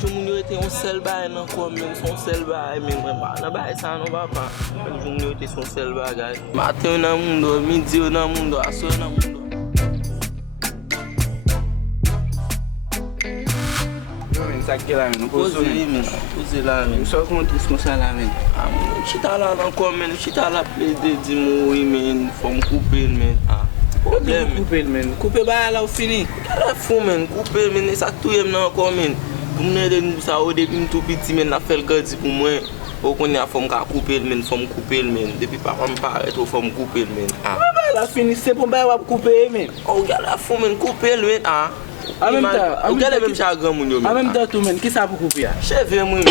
jour moun yo ete on sel bay nan kom men, son sel bay men, mwen ba nan bay sa nan papa. Chaque jour moun yo ete son sel bagay. Matin nan mundo, midi nan mundo, aso nan mundo. Sakye la men, Pose la men. Sò kon tris kon sa la men. Chita la nan kom men, chita la ple de di mou men, fòm koupe men. Problem men. Koupe ba la ou fini. Kala fou men, koupe men, e sak touye men nan kom men. Mwen de nou sa ou depi mtou piti men, la fel gadi pou mwen. Ou kon ya fòm ka koupe men, fòm koupe men. Depi papa m paret ou fòm koupe men. Ba la fini, se pou ba wap koupe men. Ou kala fou men, koupe men. En même temps, ou gade même chagrin moun yo men. En même temps tout men, qui ça pour couper? Cheve moun.